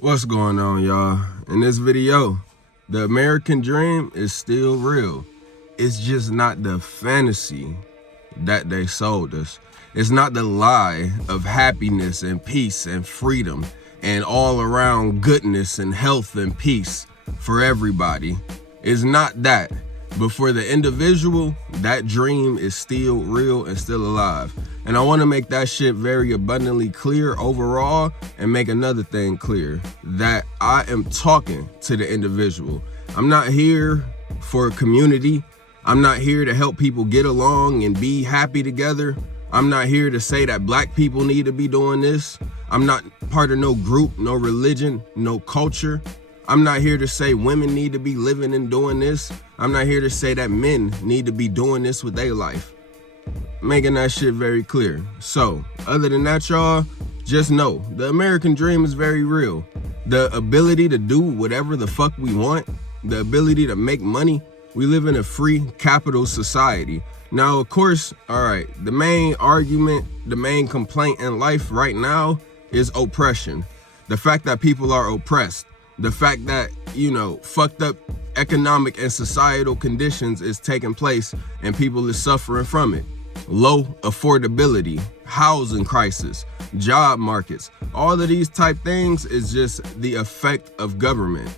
What's going on, y'all? In this video, the American dream is still real. It's just not the fantasy that they sold us. It's not the lie of happiness and peace and freedom and all around goodness and health and peace for everybody. It's not that. But for the individual, that dream is still real and still alive. And I want to make that shit very abundantly clear overall, and make another thing clear, that I am talking to the individual. I'm not here for a community. I'm not here to help people get along and be happy together. I'm not here to say that black people need to be doing this. I'm not part of no group, no religion, no culture. I'm not here to say women need to be living and doing this. I'm not here to say that men need to be doing this with their life. Making that shit very clear. So, other than that, y'all, just know the American dream is very real. The ability to do whatever the fuck we want, the ability to make money. We live in a free capital society. Now, of course, all right, the main argument, the main complaint in life right now is oppression. The fact that people are oppressed. The fact that, fucked up economic and societal conditions is taking place and people is suffering from it. Low affordability, housing crisis, job markets, all of these type things is just the effect of government.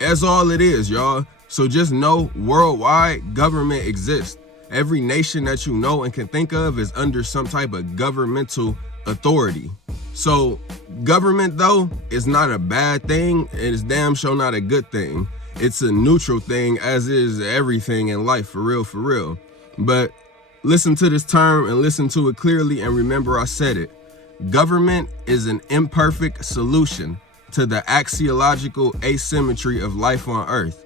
That's all it is, y'all. So just know worldwide government exists. Every nation that you know and can think of is under some type of governmental authority. So government, though, is not a bad thing, and it's damn sure not a good thing. It's a neutral thing, as is everything in life, for real, for real. But listen to this term and listen to it clearly, and remember I said it. Government is an imperfect solution to the axiological asymmetry of life on Earth.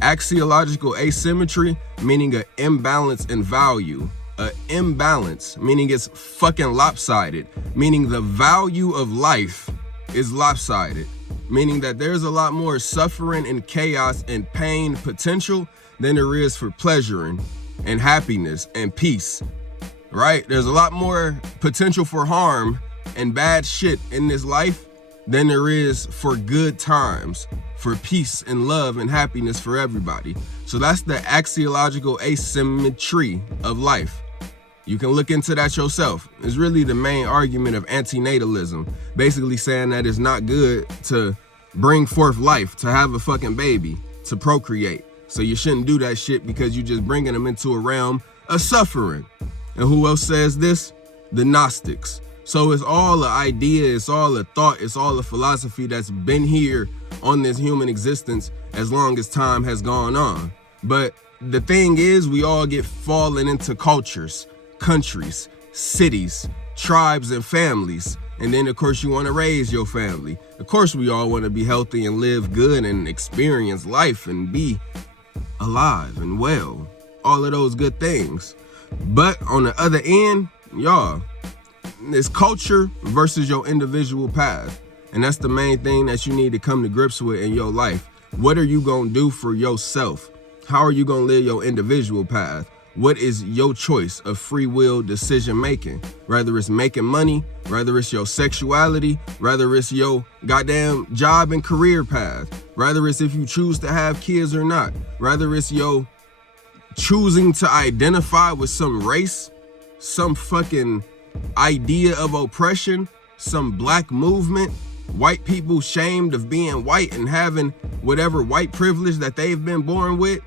Axiological asymmetry, meaning an imbalance in value. An imbalance, meaning it's fucking lopsided, meaning the value of life is lopsided, meaning that there's a lot more suffering and chaos and pain potential than there is for pleasuring and happiness and peace, right? There's a lot more potential for harm and bad shit in this life than there is for good times, for peace and love and happiness for everybody. So that's the axiological asymmetry of life. You can look into that yourself. It's really the main argument of antinatalism, basically saying that it's not good to bring forth life, to have a fucking baby, to procreate. So you shouldn't do that shit because you're just bringing them into a realm of suffering. And who else says this? The Gnostics. So it's all an idea, it's all a thought, it's all a philosophy that's been here on this human existence as long as time has gone on. But the thing is, we all get fallen into cultures, countries, cities, tribes, and families. And then, of course, you want to raise your family. Of course, we all want to be healthy and live good and experience life and be alive and well. All of those good things. But on the other end, y'all, it's culture versus your individual path. And that's the main thing that you need to come to grips with in your life. What are you going to do for yourself? How are you going to live your individual path? What is your choice of free will decision making? Whether it's making money, whether it's your sexuality, whether it's your goddamn job and career path, whether it's if you choose to have kids or not, whether it's your choosing to identify with some race, some fucking idea of oppression, some black movement, white people shamed of being white and having whatever white privilege that they've been born with.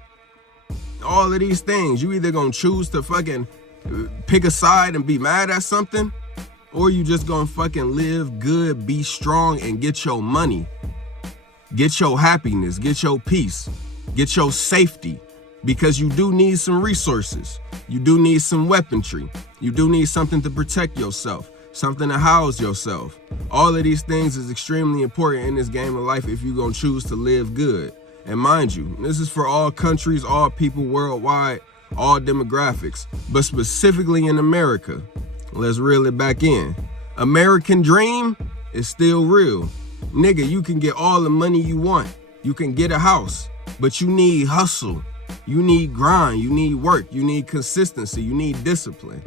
All of these things, you either gonna choose to fucking pick a side and be mad at something, or you just gonna fucking live good, be strong, and get your money, get your happiness, get your peace, get your safety, because you do need some resources, you do need some weaponry, you do need something to protect yourself, something to house yourself. All of these things is extremely important in this game of life if you're gonna choose to live good. And mind you, this is for all countries, all people worldwide, all demographics, but specifically in America. Let's reel it back in. American dream is still real. Nigga, you can get all the money you want. You can get a house, but you need hustle. You need grind, you need work, you need consistency, you need discipline.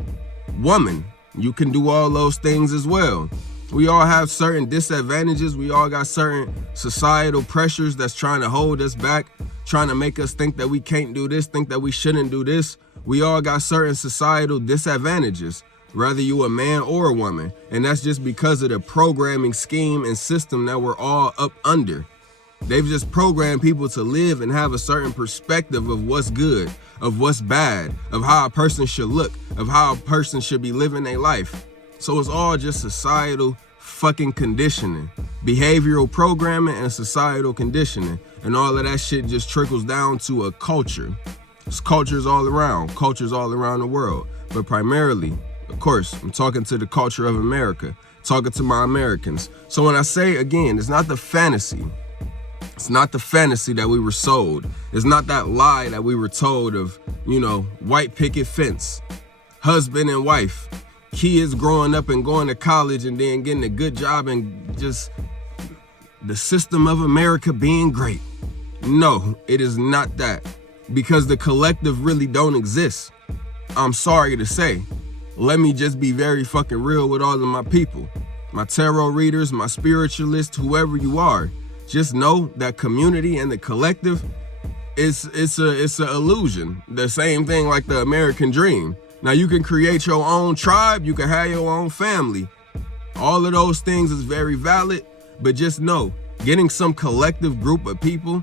Woman, you can do all those things as well. We all have certain disadvantages. We all got certain societal pressures that's trying to hold us back, trying to make us think that we can't do this, think that we shouldn't do this. We all got certain societal disadvantages, whether you a man or a woman. And that's just because of the programming scheme and system that we're all up under. They've just programmed people to live and have a certain perspective of what's good, of what's bad, of how a person should look, of how a person should be living their life. So it's all just societal fucking conditioning, behavioral programming and societal conditioning. And all of that shit just trickles down to a culture. It's cultures all around the world. But primarily, of course, I'm talking to the culture of America, talking to my Americans. So when I say, again, it's not the fantasy. It's not the fantasy that we were sold. It's not that lie that we were told of, white picket fence, husband and wife, kids growing up and going to college and then getting a good job and just the system of America being great. No, it is not that, because the collective really don't exist. I'm sorry to say. Let me just be very fucking real with all of my people, my tarot readers, my spiritualists, whoever you are. Just know that community and the collective it's a illusion. The same thing like the American dream. Now you can create your own tribe, you can have your own family. All of those things is very valid, but just know, getting some collective group of people,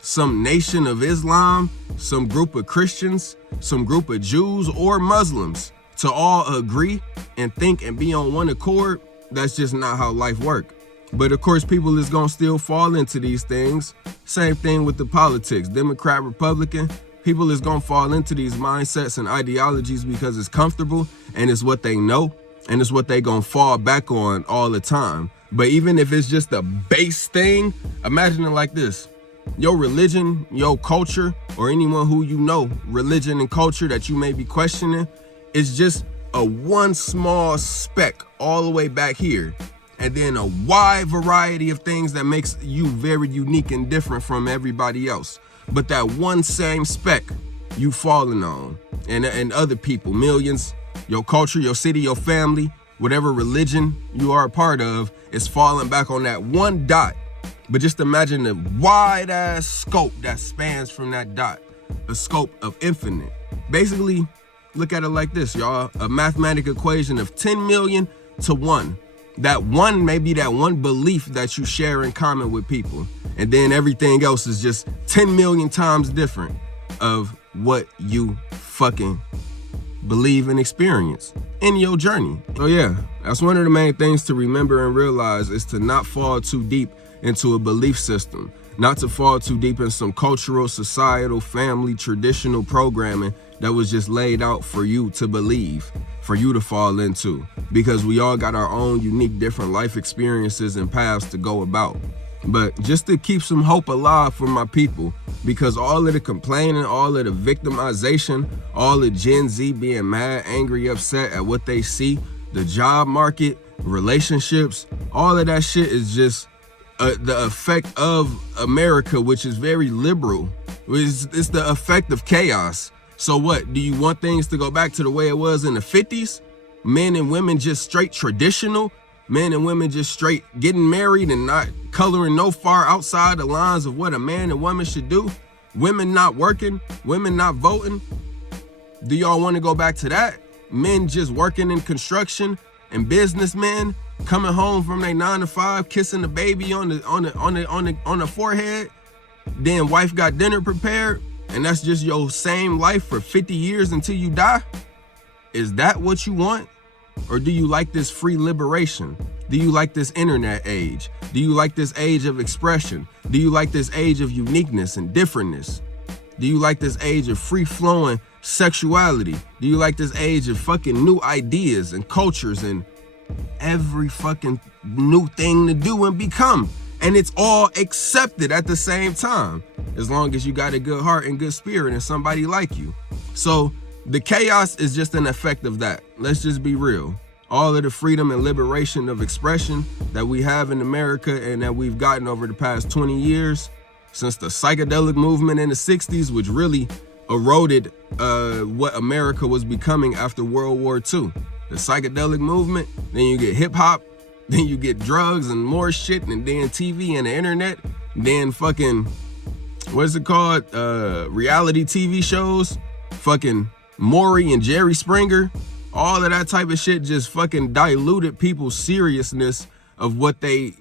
some nation of Islam, some group of Christians, some group of Jews or Muslims to all agree and think and be on one accord, that's just not how life works. But of course, people is gonna still fall into these things. Same thing with the politics, Democrat, Republican. People is gonna fall into these mindsets and ideologies because it's comfortable and it's what they know and it's what they gonna fall back on all the time. But even if it's just a base thing, imagine it like this. Your religion, your culture, or anyone who you know, religion and culture that you may be questioning, is just a one small speck all the way back here. And then a wide variety of things that makes you very unique and different from everybody else. But that one same speck you falling on, and other people, millions, your culture, your city, your family, whatever religion you are a part of, is falling back on that one dot. But just imagine the wide ass scope that spans from that dot, a scope of infinite. Basically, look at it like this, y'all. A mathematical equation of 10 million to 1. That one may be that one belief that you share in common with people. And then everything else is just 10 million times different of what you fucking believe and experience in your journey. So yeah, that's one of the main things to remember and realize, is to not fall too deep into a belief system, not to fall too deep in some cultural, societal, family, traditional programming that was just laid out for you to believe, for you to fall into, because we all got our own unique, different life experiences and paths to go about. But just to keep some hope alive for my people, because all of the complaining, all of the victimization, all of Gen Z being mad, angry, upset at what they see, the job market, relationships, all of that shit is just the effect of America, which is very liberal. It's the effect of chaos. So what, do you want things to go back to the way it was in the 50s? Men and women just straight traditional? Men and women just straight getting married and not coloring no far outside the lines of what a man and woman should do? Women not working? Women not voting? Do y'all want to go back to that? Men just working in construction and businessmen coming home from their 9 to 5, kissing the baby on the forehead? Then wife got dinner prepared? And that's just your same life for 50 years until you die? Is that what you want? Or do you like this free liberation? Do you like this internet age? Do you like this age of expression? Do you like this age of uniqueness and differentness? Do you like this age of free-flowing sexuality? Do you like this age of fucking new ideas and cultures and every fucking new thing to do and become? And it's all accepted at the same time, as long as you got a good heart and good spirit and somebody like you. So the chaos is just an effect of that. Let's just be real. All of the freedom and liberation of expression that we have in America and that we've gotten over the past 20 years, since the psychedelic movement in the 60s, which really eroded what America was becoming after World War II. The psychedelic movement, then you get hip hop, Then you get drugs and more shit, and then TV and the internet, then fucking, what's it called? Reality TV shows, fucking Maury and Jerry Springer. All of that type of shit just fucking diluted people's seriousness of what they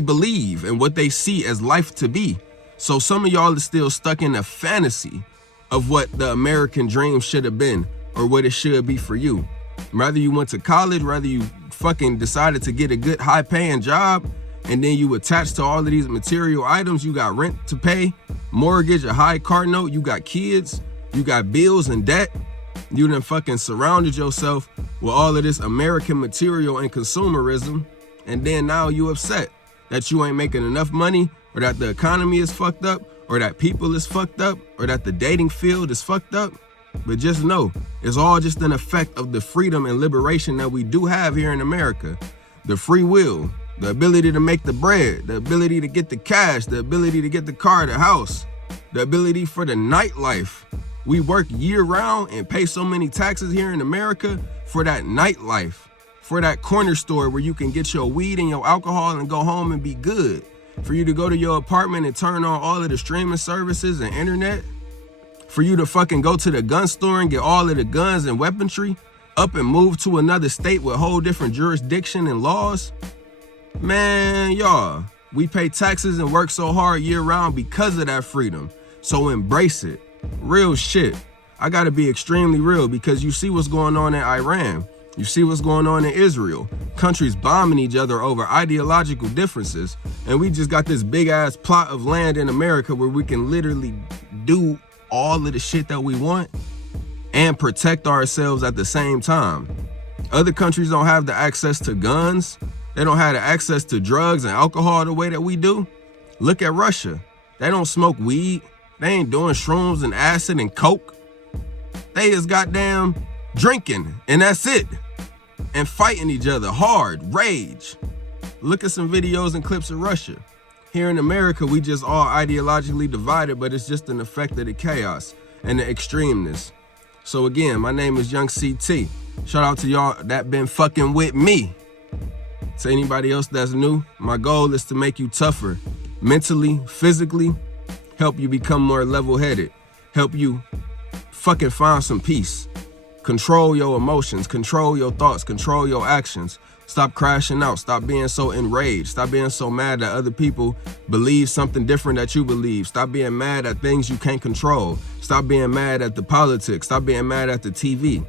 believe and what they see as life to be. So some of y'all are still stuck in a fantasy of what the American dream should have been or what it should be for you. Rather you went to college, rather you fucking decided to get a good high paying job, and then you attached to all of these material items. You got rent to pay, mortgage, a high car note, you got kids, you got bills and debt. You done fucking surrounded yourself with all of this American material and consumerism, and then now you upset that you ain't making enough money, or that the economy is fucked up, or that people is fucked up, or that the dating field is fucked up. But just know, it's all just an effect of the freedom and liberation that we do have here in America. The free will, the ability to make the bread, the ability to get the cash, the ability to get the car, the house, the ability for the nightlife. We work year round and pay so many taxes here in America for that nightlife, for that corner store where you can get your weed and your alcohol and go home and be good. For you to go to your apartment and turn on all of the streaming services and internet. For you to fucking go to the gun store and get all of the guns and weaponry, up and move to another state with whole different jurisdiction and laws. Man, y'all, we pay taxes and work so hard year round because of that freedom. So embrace it. Real shit. I gotta be extremely real, because you see what's going on in Iran. You see what's going on in Israel. Countries bombing each other over ideological differences. And we just got this big ass plot of land in America where we can literally do all of the shit that we want and protect ourselves at the same time. Other countries don't have the access to guns. They don't have the access to drugs and alcohol the way that we do. Look at Russia. They don't smoke weed. They ain't doing shrooms and acid and coke. They is goddamn drinking, and that's it. And fighting each other hard, rage. Look at some videos and clips of Russia. Here in America, we just all ideologically divided, but it's just an effect of the chaos and the extremeness. So again, my name is Young CT. Shout out to y'all that been fucking with me. To anybody else that's new, my goal is to make you tougher, mentally, physically, help you become more level-headed, help you fucking find some peace. Control your emotions, control your thoughts, control your actions. Stop crashing out. Stop being so enraged. Stop being so mad that other people believe something different that you believe. Stop being mad at things you can't control. Stop being mad at the politics. Stop being mad at the TV.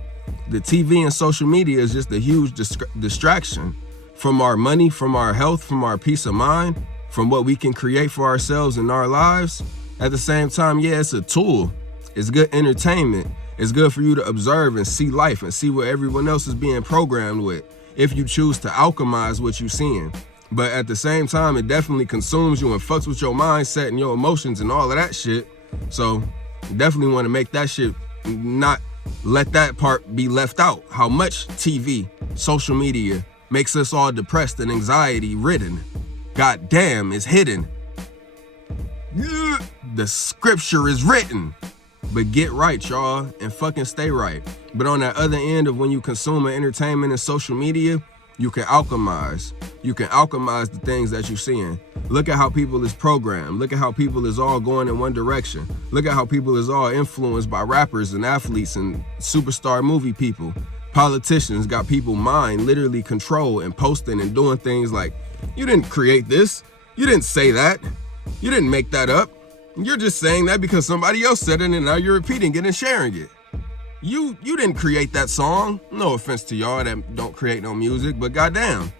The TV and social media is just a huge distraction from our money, from our health, from our peace of mind, from what we can create for ourselves in our lives. At the same time, yeah, it's a tool. It's good entertainment. It's good for you to observe and see life and see what everyone else is being programmed with, if you choose to alchemize what you're seeing. But at the same time, it definitely consumes you and fucks with your mindset and your emotions and all of that shit. So definitely want to make that shit, not let that part be left out. How much TV, social media makes us all depressed and anxiety ridden. God damn, it's hidden. The scripture is written. But get right, y'all, and fucking stay right. But on that other end of when you consume entertainment and social media, you can alchemize. You can alchemize the things that you're seeing. Look at how people is programmed. Look at how people is all going in one direction. Look at how people is all influenced by rappers and athletes and superstar movie people. Politicians got people's mind literally controlled and posting and doing things like, you didn't create this. You didn't say that. You didn't make that up. You're just saying that because somebody else said it and now you're repeating it and sharing it. You didn't create that song. No offense to y'all that don't create no music, but goddamn.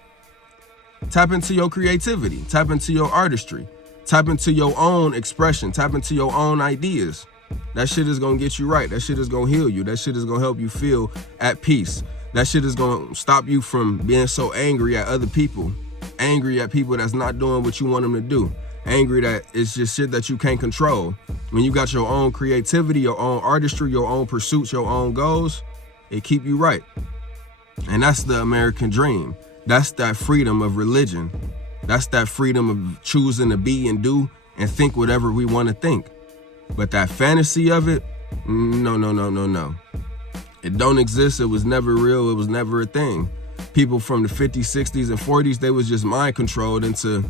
Tap into your creativity. Tap into your artistry. Tap into your own expression. Tap into your own ideas. That shit is gonna get you right. That shit is gonna heal you. That shit is gonna help you feel at peace. That shit is gonna stop you from being so angry at other people. Angry at people that's not doing what you want them to do. Angry that it's just shit that you can't control. When you got your own creativity, your own artistry, your own pursuits, your own goals, it keep you right. And that's the American dream. That's that freedom of religion. That's that freedom of choosing to be and do and think whatever we want to think. But that fantasy of it, no. It don't exist. It was never real. It was never a thing. people from the 50s, 60s, and 40s, they was just mind controlled into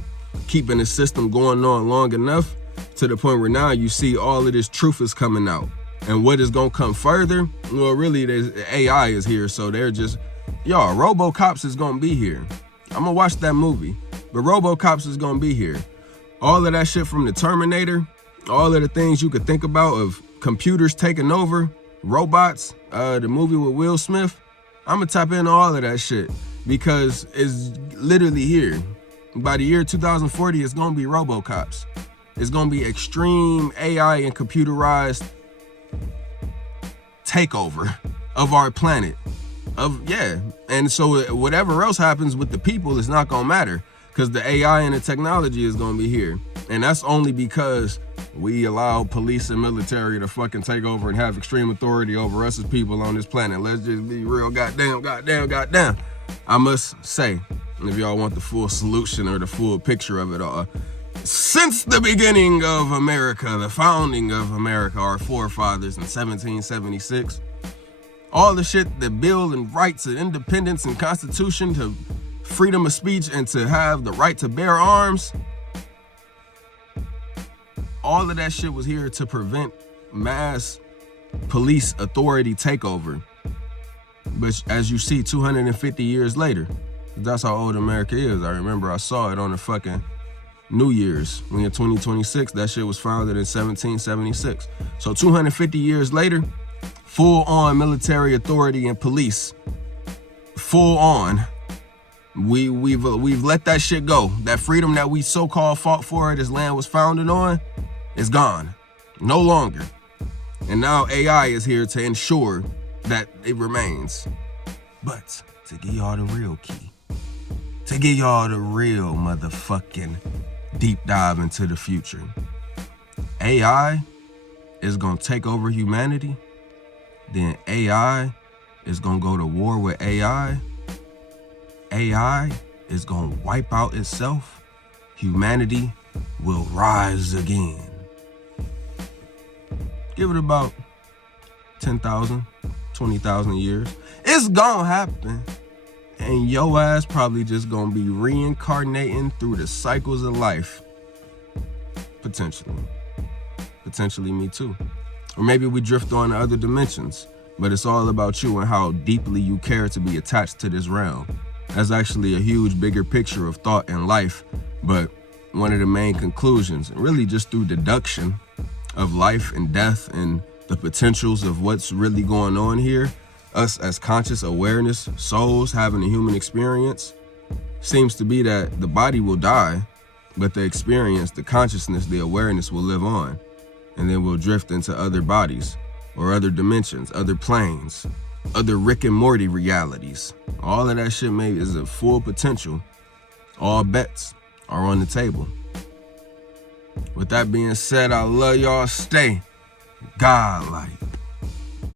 keeping the system going on long enough to the point where now you see all of this truth is coming out. And what is gonna come further? Well, really, AI is here, so they're just, y'all, RoboCops is gonna be here. I'm gonna watch that movie, but RoboCops is gonna be here. All of that shit from the Terminator, all of the things you could think about of computers taking over, robots, the movie with Will Smith, I'm gonna tap into all of that shit because it's literally here. By the year 2040, it's gonna be RoboCops. It's gonna be extreme AI and computerized takeover of our planet. And so whatever else happens with the people is not gonna matter because the AI and the technology is gonna be here. And that's only because we allow police and military to fucking take over and have extreme authority over us as people on this planet. Let's just be real. Goddamn. I must say, if y'all want the full solution or the full picture of it all, since the beginning of America, the founding of America, our forefathers in 1776, all the shit, the Bill and rights and independence and Constitution to freedom of speech and to have the right to bear arms, all of that shit was here to prevent mass police authority takeover. But as you see, 250 years later, that's how old America is. I remember I saw it on the fucking New Year's. We in 2026, that shit was founded in 1776. So 250 years later, full on military authority and police, full on. We've let that shit go. That freedom that we so-called fought for, this land was founded on, is gone, no longer. And now AI is here to ensure that it remains. But to give y'all the real key, to give y'all the real motherfucking deep dive into the future, AI is gonna take over humanity. Then AI is gonna go to war with AI. AI is gonna wipe out itself. Humanity will rise again. Give it about 10,000, 20,000 years. It's gonna happen. And your ass probably just gonna be reincarnating through the cycles of life. Potentially. Potentially me too. Or maybe we drift on to other dimensions. But it's all about you and how deeply you care to be attached to this realm. That's actually a huge, bigger picture of thought and life. But one of the main conclusions, really just through deduction of life and death and the potentials of what's really going on here, us as conscious awareness souls having a human experience, seems to be that the body will die, but the experience, the consciousness, the awareness will live on. And then we'll drift into other bodies or other dimensions, other planes, other Rick and Morty realities. All of that shit maybe is a full potential. All bets are on the table. With that being said, I love y'all. Stay godlike.